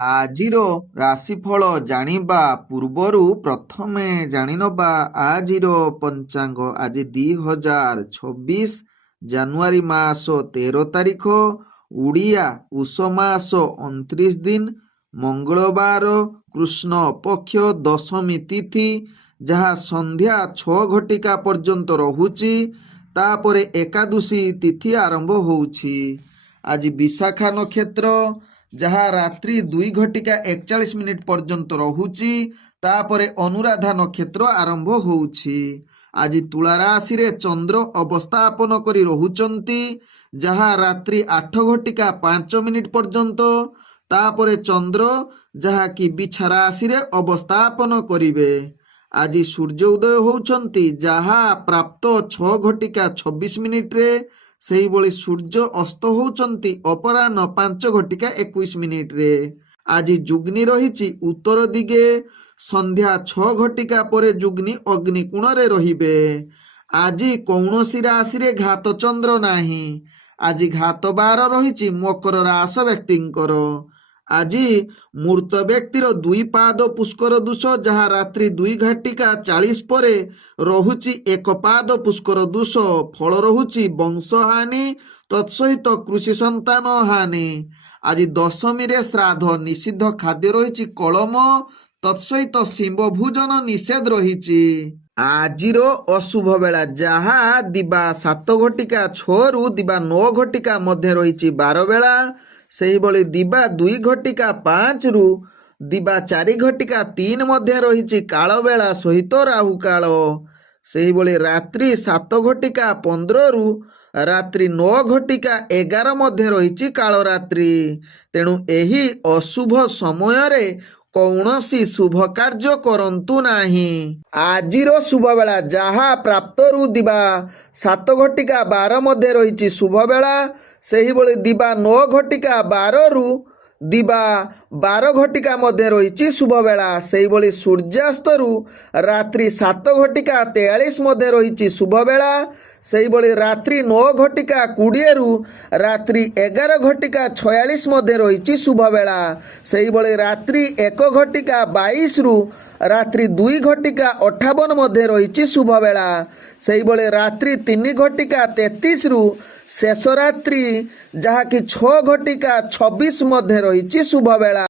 ଆଜିର ରାଶିଫଳ ଜାଣିବା ପୂର୍ବରୁ ପ୍ରଥମେ ଜାଣିନେବା ଆଜିର ପଞ୍ଚାଙ୍ଗ। ଆଜି 2026 ଜାନୁଆରୀ ମାସ 13 ତାରିଖ, ଓଡ଼ିଆ ପୁଷ ମାସ 29 ଦିନ, ମଙ୍ଗଳବାର, କୃଷ୍ଣ ପକ୍ଷ ଦଶମୀ ତିଥି, ଯାହା ସନ୍ଧ୍ୟା 6 ଘଟିକା ପର୍ଯ୍ୟନ୍ତ ରହୁଛି। ତାପରେ ଏକାଦଶୀ ତିଥି ଆରମ୍ଭ ହେଉଛି। ଆଜି ବିଶାଖା ନକ୍ଷତ୍ର, ଯାହା ରାତ୍ରି 2 ଘଟିକା 41 ମିନିଟ୍ ପର୍ଯ୍ୟନ୍ତ ରହୁଛି। ତାପରେ ଅନୁରାଧା ନକ୍ଷତ୍ର ଆରମ୍ଭ ହେଉଛି। ଆଜି ତୁଳା ରାଶିରେ ଚନ୍ଦ୍ର ଅବସ୍ଥାପନ କରି ରହୁଛନ୍ତି, ଯାହା ରାତ୍ରି 8 ଘଟିକା 5 ମିନିଟ୍ ପର୍ଯ୍ୟନ୍ତ। ତାପରେ ଚନ୍ଦ୍ର ଯାହାକି ବିଛା ରାଶିରେ ଅବସ୍ଥାପନ କରିବେ। ଆଜି ସୂର୍ଯ୍ୟ ଉଦୟ ହେଉଛନ୍ତି, ଯାହା ପ୍ରାପ୍ତ 6 ଘଟିକା 26 ମିନିଟ୍ରେ। ସେହିଭଳି ସୂର୍ଯ୍ୟ ଅସ୍ତ ହେଉଛନ୍ତି ଅପରାହ୍ନ 5 ଘଟିକା 21 ମିନିଟ୍ରେ। ଆଜି ଯୁଗ୍ନି ରହିଛି ଉତ୍ତର ଦିଗେ। ସନ୍ଧ୍ୟା 6 ଘଟିକା ପରେ ଯୁଗ୍ନି ଅଗ୍ନିକୋଣରେ ରହିବେ। ଆଜି କୌଣସି ରାଶିରେ ଘାତ ଚନ୍ଦ୍ର ନାହିଁ। ଆଜି ଘାତ ବାର ରହିଛି ମକର ରାଶି ବ୍ୟକ୍ତିଙ୍କର। ଆଜି ମୃତ ବ୍ୟକ୍ତିର 2 ପାଦ ପୁଷ୍କର ଦୋଷ, ଯାହା ରାତ୍ରି 2 ଘଟିକା 40 ପରେ ରହୁଛି 1 ପାଦ ପୁଷ୍କର ଦୋଷ। ଫଳ ରହୁଛି ବଂଶହାନି, ତତ୍ସହିତ କୃଷି ସନ୍ତାନ ହାନି। ଆଜି ଦଶମୀରେ ଶ୍ରାଦ୍ଧ, ନିଷିଦ୍ଧ ଖାଦ୍ୟ ରହିଛି କଳମ, ତତ୍ସହିତ ଶିମ୍ବ ଭୋଜନ ନିଷେଧ ରହିଛି। ଆଜିର ଅଶୁଭ ବେଳା, ଯାହା ଦିବା 7 ଘଟିକା 6ରୁ ଦିବା 9 ଘଟିକା ମଧ୍ୟ ରହିଛି 12 ବେଳା। ସେହିଭଳି ଦିବା 2 ଘଟିକା 5ରୁ ଦିବା 4 ଘଟିକା 3 ମଧ୍ୟ ରହିଛି କାଳ ବେଳା ସହିତ ରାହୁ କାଳ। ସେହିଭଳି ରାତ୍ରି 7 ଘଟିକା 15ରୁ ରାତ୍ରି 9 ଘଟିକା 11 ମଧ୍ୟ ରହିଛି କାଳରାତ୍ରି। ତେଣୁ ଏହି ଅଶୁଭ ସମୟରେ କୌଣସି ଶୁଭ କାର୍ଯ୍ୟ କରନ୍ତୁ ନାହିଁ। ଆଜିର ଶୁଭ ବେଳା, ଯାହା ପ୍ରାପ୍ତରୁ ଦିବା 7 ଘଟିକା 12 ମଧ୍ୟ ରହିଛି ଶୁଭ ବେଳା। ସେହିଭଳି ଦିବା 9 ଘଟିକା 12ରୁ ଦିବା 12 ଘଟିକା ମଧ୍ୟ ରହିଛି ଶୁଭ ବେଳା। ସେହିଭଳି ସୂର୍ଯ୍ୟାସ୍ତରୁ ରାତ୍ରି 7 ଘଟିକା 43 ମଧ୍ୟ ରହିଛି ଶୁଭ ବେଳା। ସେହିଭଳି ରାତ୍ରି 9 ଘଟିକା 20ରୁ ରାତ୍ରି 11 ଘଟିକା 46 ମଧ୍ୟ ରହିଛି ଶୁଭ ବେଳା। ସେହିଭଳି ରାତ୍ରି 1 ଘଟିକା 22ରୁ ରାତ୍ରି 2 ଘଟିକା 58 ମଧ୍ୟ ରହିଛି ଶୁଭ ବେଳା। ସେହିଭଳି ରାତ୍ରି 3 ଘଟିକା 33ରୁ ଶେଷ ରାତ୍ରି, ଯାହାକି 6 ଘଟିକା 26 ମଧ୍ୟ ରହିଛି ଶୁଭ ବେଳା।